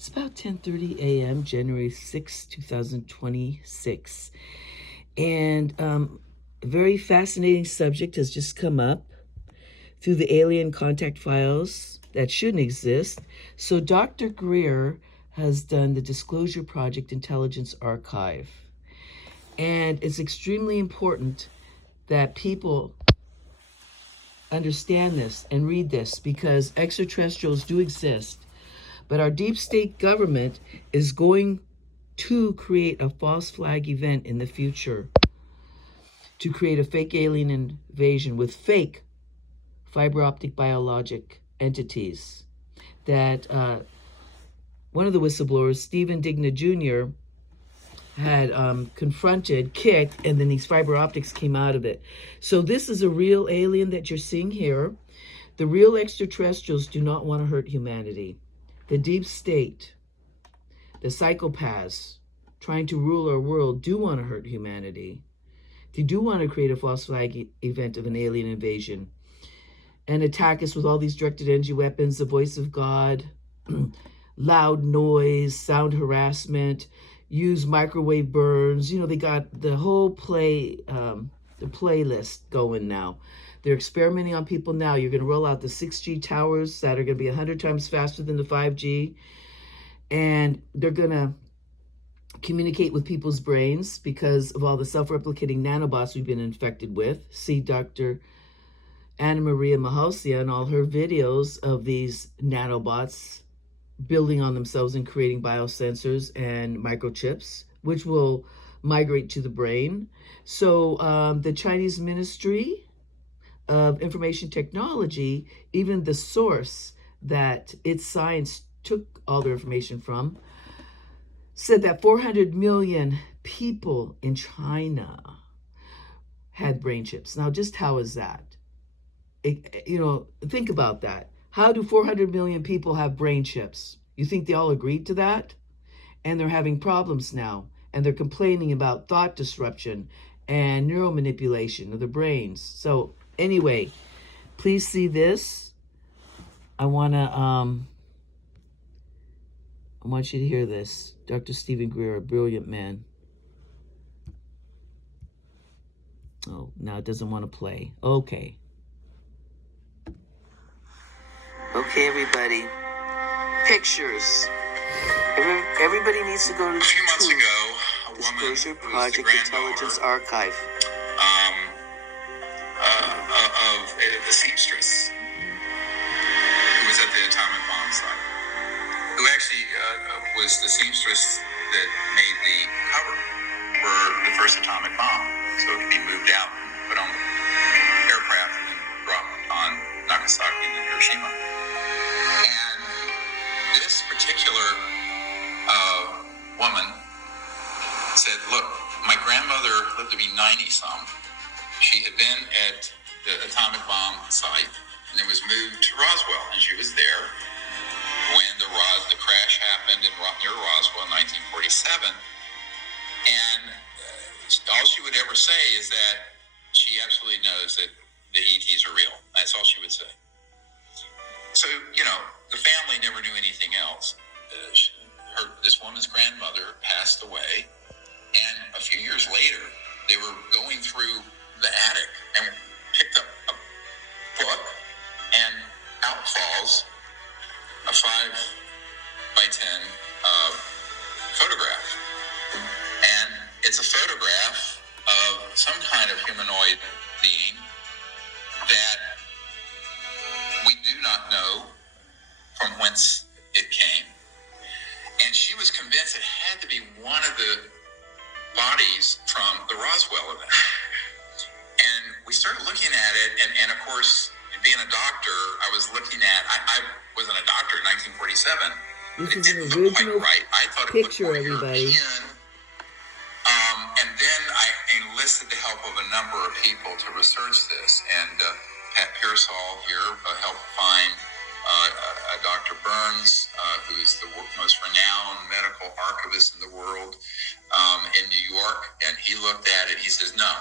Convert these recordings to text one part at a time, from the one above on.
It's about 10:30 a.m., January 6, 2026. And a very fascinating subject has just come up through the alien contact files that shouldn't exist. So Dr. Greer has done the Disclosure Project Intelligence Archive. And it's extremely important that people understand this and read this, because extraterrestrials do exist. But our deep state government is going to create a false flag event in the future to create a fake alien invasion with fake fiberoptic biologic entities that one of the whistleblowers, Stephen Digna Jr., had confronted, kicked, and then these fiber optics came out of it. So this is a real alien that you're seeing here. The real extraterrestrials do not want to hurt humanity. The deep state, the psychopaths trying to rule our world do want to hurt humanity. They do want to create a false flag event of an alien invasion and attack us with all these directed energy weapons, the voice of God, loud noise, sound harassment, use microwave burns. You know, they got the whole the playlist going now. They're experimenting on people now. You're going to roll out the 6G towers that are going to be 100 times faster than the 5G. And they're going to communicate with people's brains because of all the self-replicating nanobots we've been infected with. See Dr. Anna Maria Mahalcia and all her videos of these nanobots building on themselves and creating biosensors and microchips, which will migrate to the brain. So the Chinese Ministry of Information Technology, even the source that its science took all their information from, said that 400 million people in China had brain chips. Now, just how is that? Think about that. How do 400 million people have brain chips? You think they all agreed to that? And they're having problems now. And they're complaining about thought disruption and neural manipulation of the brains. So anyway, please see this. I want you to hear this. Dr. Stephen Greer, a brilliant man. Oh, now it doesn't want to play. Okay. Okay, everybody. Pictures. Everybody needs to go to a few months ago, a woman Disclosure Project Intelligence Archive of the seamstress who was at the atomic bomb site, who actually was the seamstress that made the cover for the first atomic bomb, so it could be moved out and put on aircraft and then dropped on Nagasaki and Hiroshima. And this particular woman said, look, my grandmother lived to be 90-some. She had been at the atomic bomb site and then was moved to Roswell, and she was there when the crash happened near Roswell in 1947. And all she would ever say is that she absolutely knows that the ETs are real. That's all she would say. So, the family never knew anything else. This woman's grandmother passed away, and a few years later, they were going through the attic and picked up a book, and out falls a 5x10 photograph. And it's a photograph of some kind of humanoid being that we do not know from whence it came. And she was convinced it had to be one of the bodies from the Roswell event. And we started looking at it, and of course, being a doctor, I was looking at, I wasn't a doctor in 1947. This is an original right. I thought it looked picture, more everybody. European. And then I enlisted the help of a number of people to research this. And Pat Pearsall here helped find Dr. Burns, who is the most renowned medical archivist in the world in New York. And he looked at it. He says, no,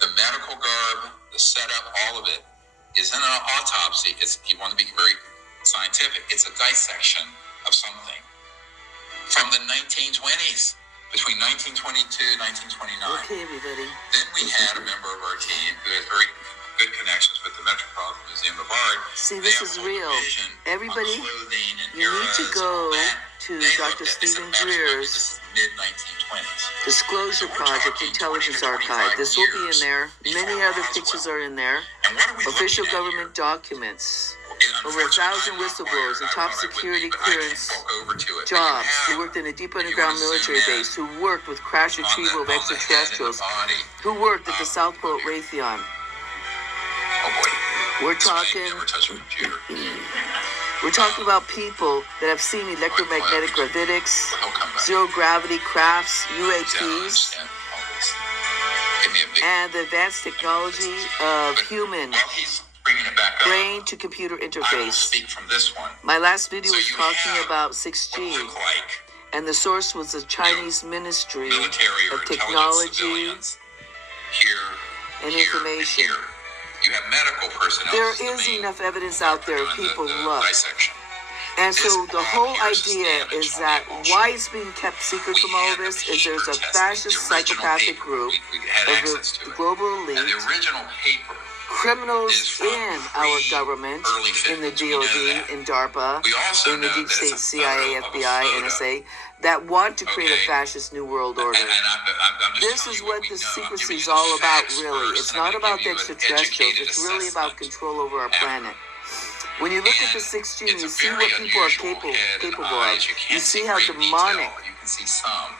the medical garb, the setup, all of it isn't an autopsy. He wanted to be very scientific. It's a dissection of something. the 1920s, between 1922 and 1929. Okay, everybody. Then we had a member of our team who has very good connections with the Metropolitan Museum of Art. See, this is real. Everybody, you need to go to Dr. Stephen Greer's mid-1920s. Disclosure Project Intelligence Archive. This will be in there. Many other pictures are in there. Official government documents. Over 1,000 whistleblowers and top security clearance jobs who worked in a deep underground military base, who worked with crash retrieval of extraterrestrials, who worked at the South Pole at Raytheon. We're talking about people that have seen electromagnetic gravitics, zero gravity crafts, UAPs, and the advanced technology of human brain to computer interface. My last video was talking about 6G, and the source was the Chinese Ministry of Technology and Information. You have medical personnel. There is enough evidence out there. People look. And so the whole idea is that why it's being kept secret from all of this is there's a fascist psychopathic group of the global elite, criminals in our government, in the DOD, in DARPA, in the deep state CIA, FBI, NSA, that want to create a fascist new world order. This is what the secrecy is all about, really. It's not about the extraterrestrials. It's really about control over our planet. When you look at the 6G, you see what people are capable of. You see how demonic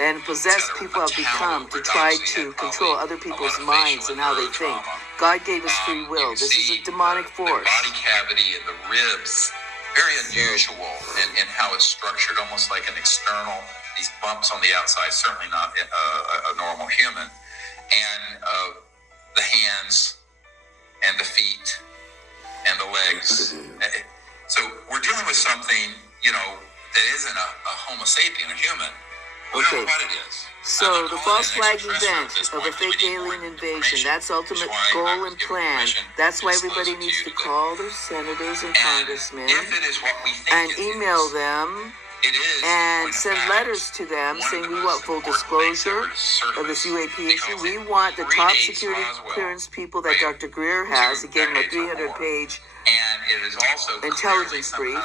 and possessed people have become to try to control other people's minds and how they think. God gave us free will. This is a demonic force. Body cavity and the ribs, very unusual in how it's structured, almost like an external, these bumps on the outside, certainly not a normal human, and the hands and the feet and the legs. So we're dealing with something, that isn't a homo sapien, a human. We don't know what it is. So the false flag event of a fake alien invasion, that's ultimate goal and plan. That's why everybody needs to call their senators and congressmen and email them and send letters to them saying we want full disclosure of this UAP issue. We want the top security clearance people that Dr. Greer has. He gave him a 300-page intelligence brief.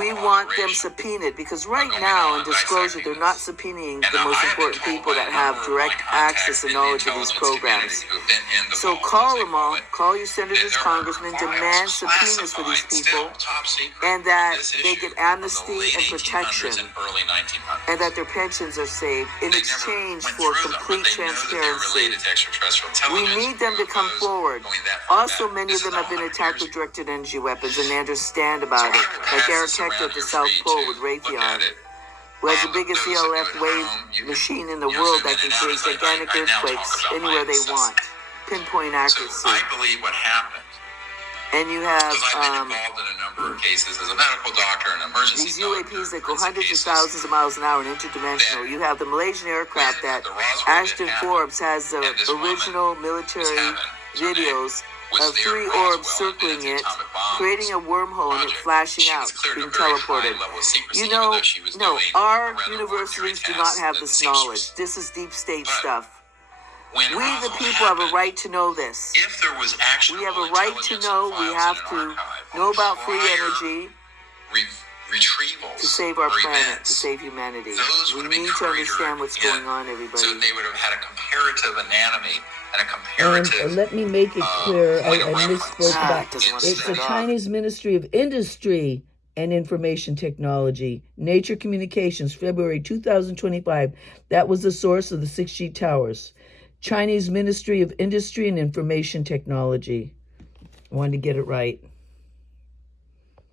We want them subpoenaed because right now in disclosure they're not subpoenaing the most important people that have direct access and knowledge of these programs. So call them all, call your senators, congressmen, demand subpoenas for these people, and that they get amnesty and protection, and that their pensions are saved in exchange for complete transparency. We need them to come forward. Also, many of them have been attacked with directed energy weapons and they understand about it, like Eric Hecker at the South Pole with Raytheon, who has the biggest ELF wave machine in the world that can create gigantic earthquakes anywhere they want. Pinpoint accuracy. I believe what happened. And you have I've been involved in a number of cases as a medical doctor and emergency these UAPs that go hundreds of thousands of miles an hour and interdimensional. You have the Malaysian aircraft that Ashton Forbes has the original military videos of 3 orbs circling it, creating a wormhole and it flashing out, being teleported. No, our universities do not have this knowledge. This is deep state stuff. We, the people, have a right to know this. We have a right to know. We have to know about free energy to save our planet, to save humanity. We need to understand what's going on, everybody. So they would have had a comparative anatomy and a comparative. And let me make it clear, I misspoke about it's the Chinese Ministry of Industry and Information Technology, Nature Communications, February 2025. That was the source of the 6G towers. Chinese Ministry of Industry and Information Technology. I wanted to get it right.